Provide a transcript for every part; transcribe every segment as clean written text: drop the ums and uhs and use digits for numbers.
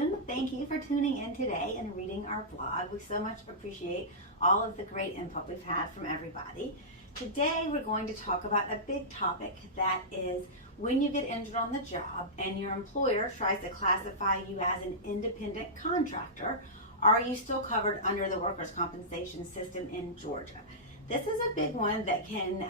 afternoon. Thank you for tuning in today and reading our blog. We so much appreciate all of the great input we've had from everybody. Today we're going to talk about a big topic that is when you get injured on the job and your employer tries to classify you as an independent contractor, are you still covered under the workers' compensation system in Georgia? This is a big one that can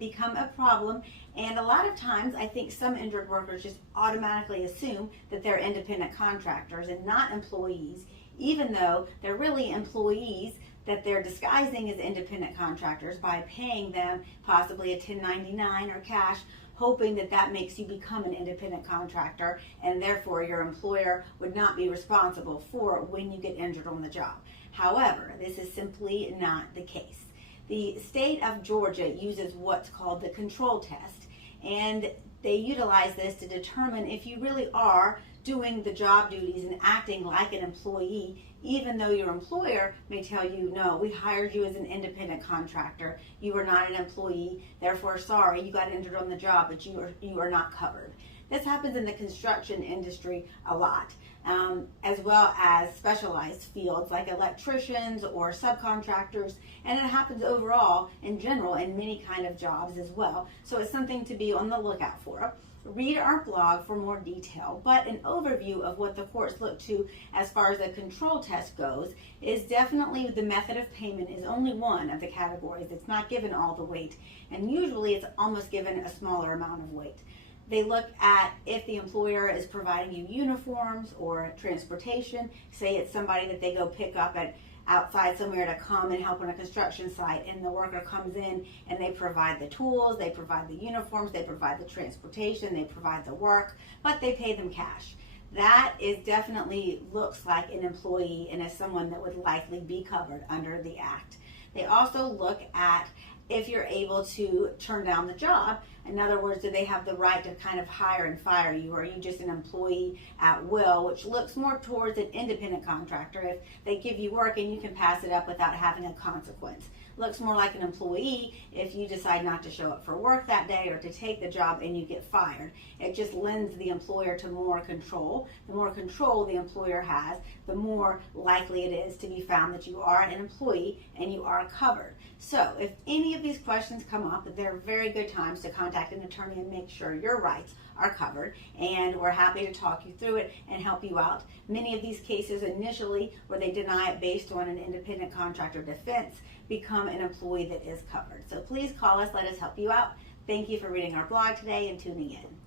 become a problem, and a lot of times I think some injured workers just automatically assume that they're independent contractors and not employees, even though they're really employees that they're disguising as independent contractors by paying them possibly a 1099 or cash, hoping that that makes you become an independent contractor, and therefore your employer would not be responsible for when you get injured on the job. However, this is simply not the case. The state of Georgia uses what's called the control test, and they utilize this to determine if you really are doing the job duties and acting like an employee, even though your employer may tell you, no, we hired you as an independent contractor, you are not an employee, therefore sorry, you got injured on the job, but you are not covered. This happens in the construction industry a lot, as well as specialized fields like electricians or subcontractors, and it happens overall in general in many kind of jobs as well. So it's something to be on the lookout for. Read our blog for more detail, but an overview of what the courts look to as far as the control test goes is definitely the method of payment is only one of the categories. It's not given all the weight, and usually it's almost given a smaller amount of weight. They look at if the employer is providing you uniforms or transportation. Say it's somebody that they go pick up at outside somewhere to come and help on a construction site, and the worker comes in and they provide the tools, they provide the uniforms, they provide the transportation, they provide the work, but they pay them cash. That is definitely looks like an employee and is someone that would likely be covered under the act. They also look at if you're able to turn down the job. In other words, do they have the right to kind of hire and fire you, or are you just an employee at will, which looks more towards an independent contractor if they give you work and you can pass it up without having a consequence. Looks more like an employee if you decide not to show up for work that day or to take the job and you get fired. It just lends the employer to more control. The more control the employer has, the more likely it is to be found that you are an employee and you are covered. So if any of these questions come up, they're very good times to contact an attorney and make sure your rights are covered, and we're happy to talk you through it and help you out. Many of these cases initially where they deny it based on an independent contractor defense become an employee that is covered. So please call us, let us help you out. Thank you for reading our blog today and tuning in.